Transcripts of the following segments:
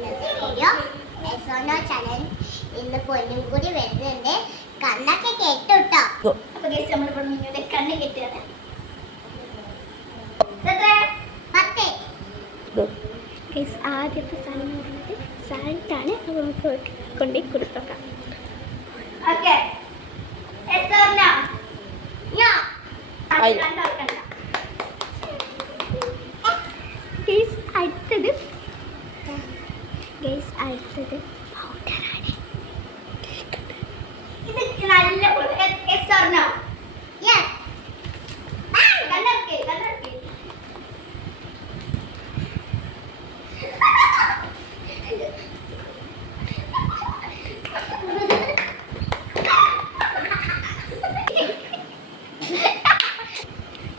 Video എസോനോ challenge ഇന്ന് പൊന്നും കൂടി വരുന്നുണ്ട്. കണ്ണൊക്കെ കെട്ടു കേട്ടോ. അപ്പൊ ഗൈസ് നമ്മളിപ്പോൾ നിങ്ങളുടെ കണ്ണ് കെട്ടുകയാണ്. ഗൈസ് ആദ്യത്തെ സാധനം എന്ന് പറയുന്നത് സാൾട്ടാണ്. അപ്പോൾ നമുക്ക് കൊണ്ടുപോയി കൊടുത്തോക്കാം. ഓക്കെ എസോനോ അടുത്തത് പൗഡറാണ്. ഇത് നല്ല എസോനോ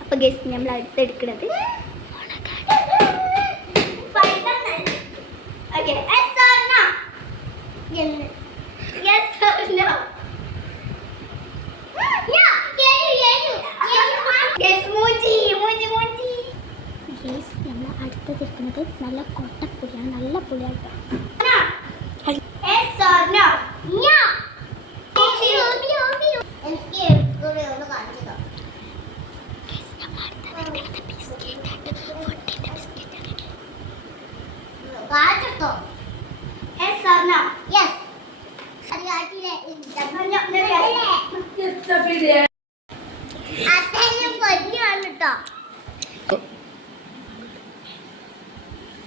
അപ്പോൾ ഗൈസ് നമ്മൾ അടുത്തെടുക്കുന്നത് അടുത്തതെടുക്കുന്നത് നല്ല കൊട്ടപ്പൊടിയാണ്. നല്ല പൊടിയാട്ടോ.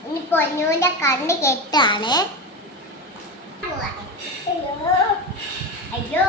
ഇനി പൊന്നുവിന്റെ കണ്ണ് കെട്ടാണ്. അയ്യോ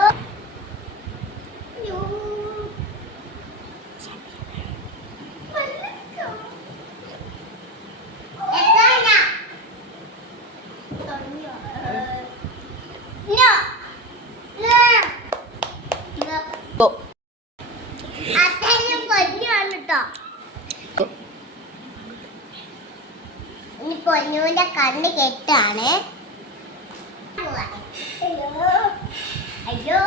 ഇനി പൊന്നുവിന്റെ കണ്ണ് കെട്ടാണ്. അയ്യോ